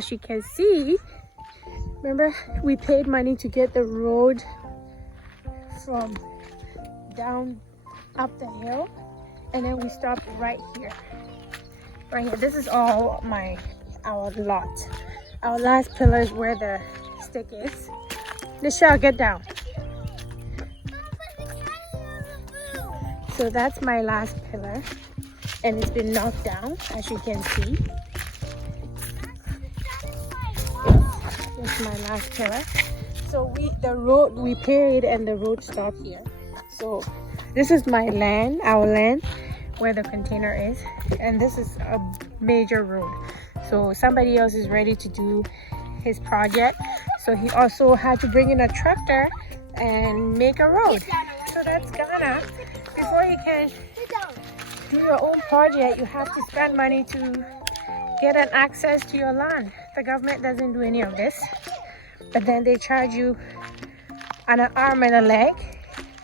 As you can see, remember we paid money to get the road from down up the hill, and then we stopped right here. This is all our lot. Our last pillar is where the stick is. Michelle, get down. So that's my last pillar, and it's been knocked down, as you can see. This is my last pillar. So the road we paid, and the road stopped here. So this is my land, our land, where the container is, and this is a major road. So somebody else is ready to do his project, so he also had to bring in a tractor and make a road. So that's Ghana. Before you can do your own project, you have to spend money to get an access to your land. The government doesn't do any of this, but then they charge you an arm and a leg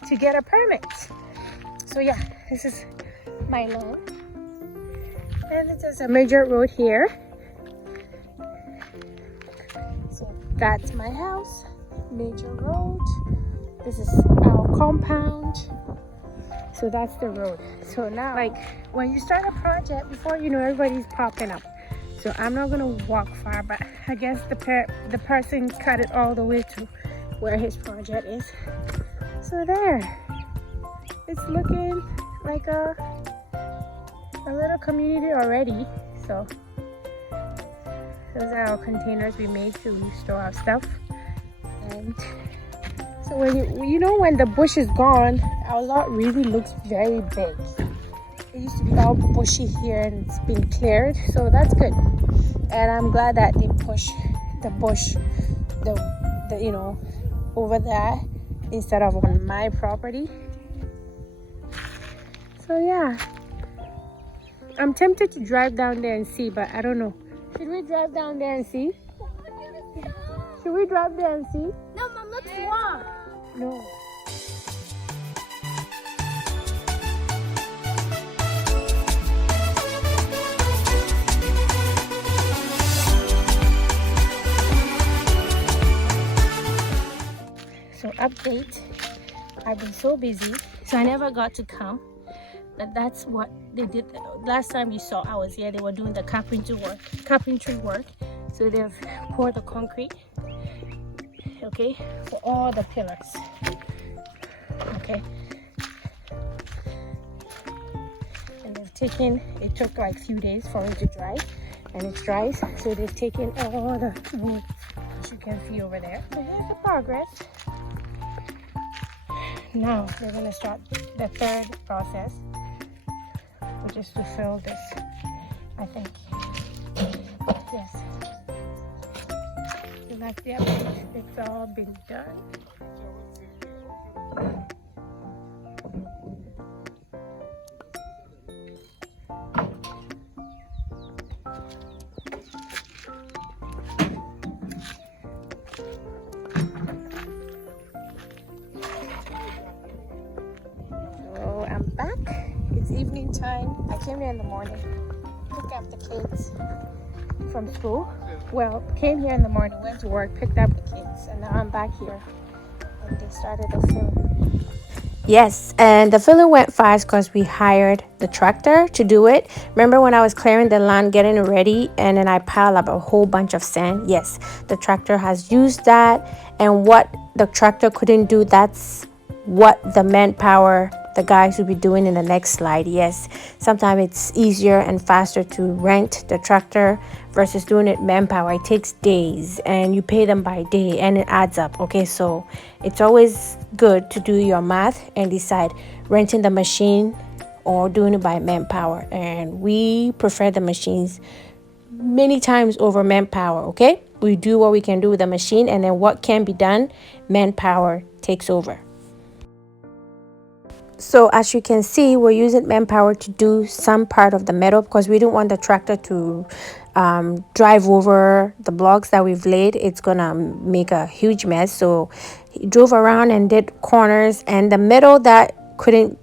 to get a permit. So yeah, this is my land, and it is a major road here. So that's my house, major road. This is our compound. So that's the road. So now, like, when you start a project, before you know, everybody's popping up. So I'm not gonna walk far, but I guess the person cut it all the way to where his project is. So there, it's looking like a little community already. So those are our containers we made to store our stuff. And so when when the bush is gone, our lot really looks very big. It used to be all bushy here, and it's been cleared, so that's good. And I'm glad that they pushed the bush, over there instead of on my property. So yeah, I'm tempted to drive down there and see, but I don't know. Should we drive down there and see? Should we drive there and see? No, Mom, let's walk. No. So update, I've been so busy, so I never got to come. But that's what they did. Last time you saw I was here, they were doing the carpentry work. So they've poured the concrete, okay, for all the pillars, okay. And they've taken, it took like a few days for it to dry, and it dries. So they've taken all the wood, as you can see over there. So here's the progress. Now they're gonna start the third process, which is to fill this, I think. Yes. So that's the update. It's all been done. So I'm back. It's evening time. I came here in the morning, picked up the kids from school. Well, came here in the morning, went to work, picked up the kids, and now I'm back here. And they started the filling. Yes, and the filling went fast because we hired the tractor to do it. Remember when I was clearing the land, getting it ready, and then I piled up a whole bunch of sand? Yes, the tractor has used that, and what the tractor couldn't do, that's what the manpower, the guys will be doing in the next slide. Yes, sometimes it's easier and faster to rent the tractor versus doing it manpower. It takes days, and you pay them by day, and it adds up. Okay, so it's always good to do your math and decide renting the machine or doing it by manpower. And we prefer the machines many times over manpower. Okay, we do what we can do with the machine, and then what can be done, manpower takes over. So as you can see, we're using manpower to do some part of the metal because we don't want the tractor to drive over the blocks that we've laid. It's gonna make a huge mess. So he drove around and did corners, and the metal that couldn't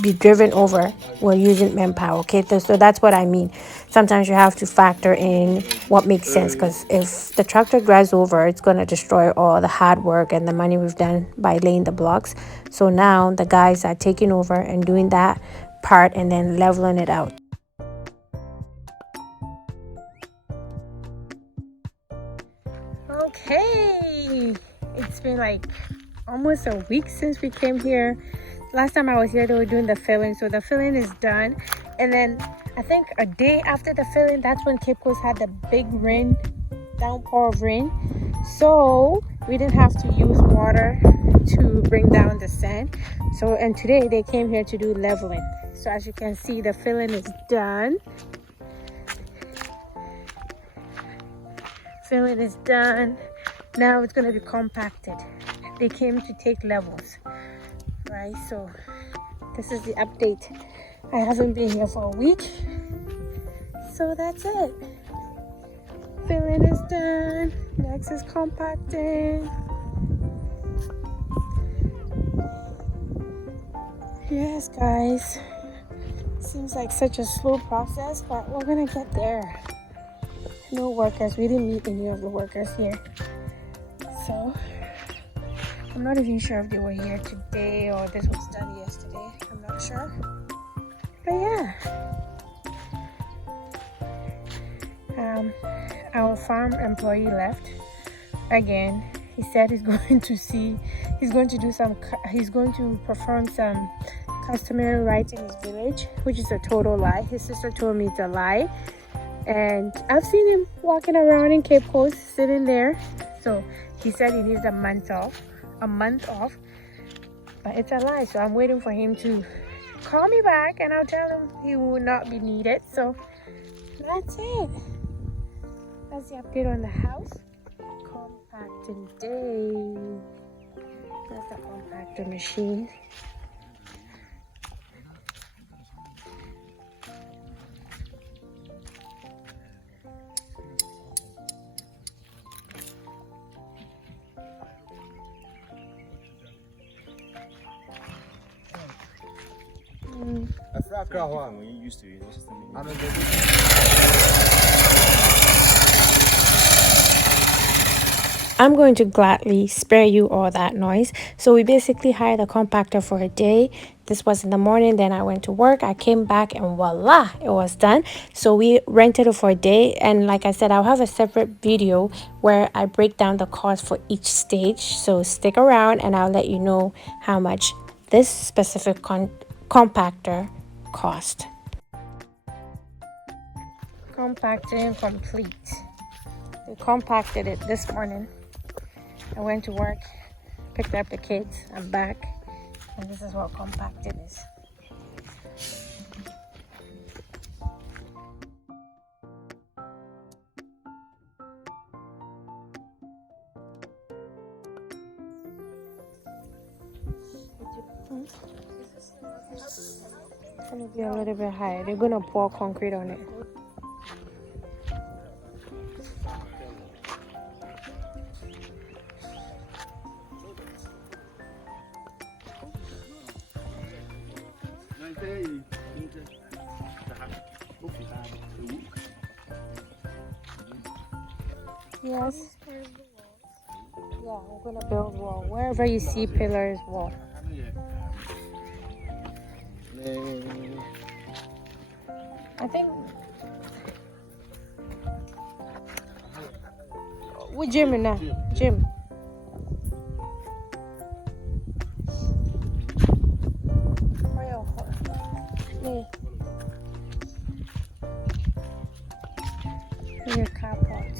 be driven over, we're using manpower. Okay, so that's what I mean. sometimes you have to factor in what makes sense, because if the tractor drives over, it's going to destroy all the hard work and the money we've done by laying the blocks. So now the guys are taking over and doing that part and then leveling it out. Okay, it's been like almost a week since we came here. Last time I was here, they were doing the filling, so the filling is done. And then I think a day after the filling, that's when Cape Coast had the big rain, downpour of rain. So we didn't have to use water to bring down the sand. So, and today they came here to do leveling. So as you can see, the filling is done. Filling is done. Now it's going to be compacted. They came to take levels, right? So this is the update. I haven't been here for a week, so that's it. Filling is done. Next is compacting. Yes, guys, seems like such a slow process, but we're gonna get there. No workers. We didn't meet any of the workers here, so I'm not even sure if they were here today or this was done yesterday. I'm not sure, but yeah. Our farm employee left again. He said he's going to perform some customary rites in his village, which is a total lie. His sister told me it's a lie. And I've seen him walking around in Cape Coast, sitting there. So he said he needs a month off, but it's a lie. So I'm waiting for him to call me back, and I'll tell him he will not be needed. So that's it. That's the update on the house. Compacting day. That's the compactor machine. I forgot how when you used to. I'm going to gladly spare you all that noise. So we basically hired a compactor for a day. This was in the morning, then I went to work. I came back and voila, it was done. So we rented it for a day, and like I said, I'll have a separate video where I break down the cost for each stage. So stick around and I'll let you know how much this specific compactor cost. Compacting complete. They compacted it this morning. I went to work, picked up the kids, I'm back, and this is what compacted is. It's gonna be a little bit higher. They're gonna pour concrete on it. Yes. Yeah, we're gonna build wall. Wherever you see pillars, wall. I think. What gym now? Gym. Your carport.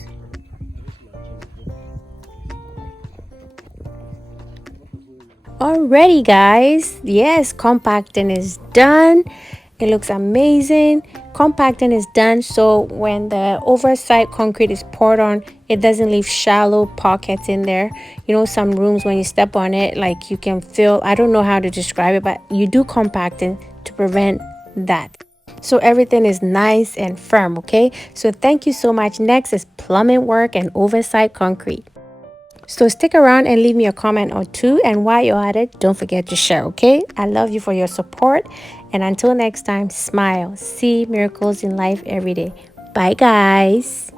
Alrighty, guys. Yes, compacting is done. It looks amazing. Compacting is done, so when the oversight concrete is poured on, it doesn't leave shallow pockets in there. You know, some rooms when you step on it, like you can feel, I don't know how to describe it, but you do compacting to prevent that. So everything is nice and firm, okay? So thank you so much. Next is plumbing work and oversight concrete. So stick around and leave me a comment or two. And while you're at it, don't forget to share, okay? I love you for your support. And until next time, smile. See miracles in life every day. Bye, guys.